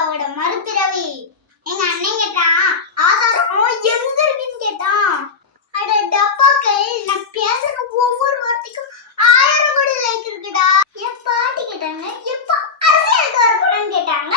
சூர்யாவோட மறுபிறவி. எங்க அண்ணன் கேட்டான், ஆதாரம் எங்க இருக்குன்னு கேட்டான். அட டப்பாக்கள், நான் பேசுற ஒவ்வொரு வார்த்தைக்கும் 1000 கோடி லைக் இருக்குடா. என் பாட்டி கேட்டாங்க, எப்ப அரசியலுக்கு வரப்போறேன்னு கேட்டாங்க.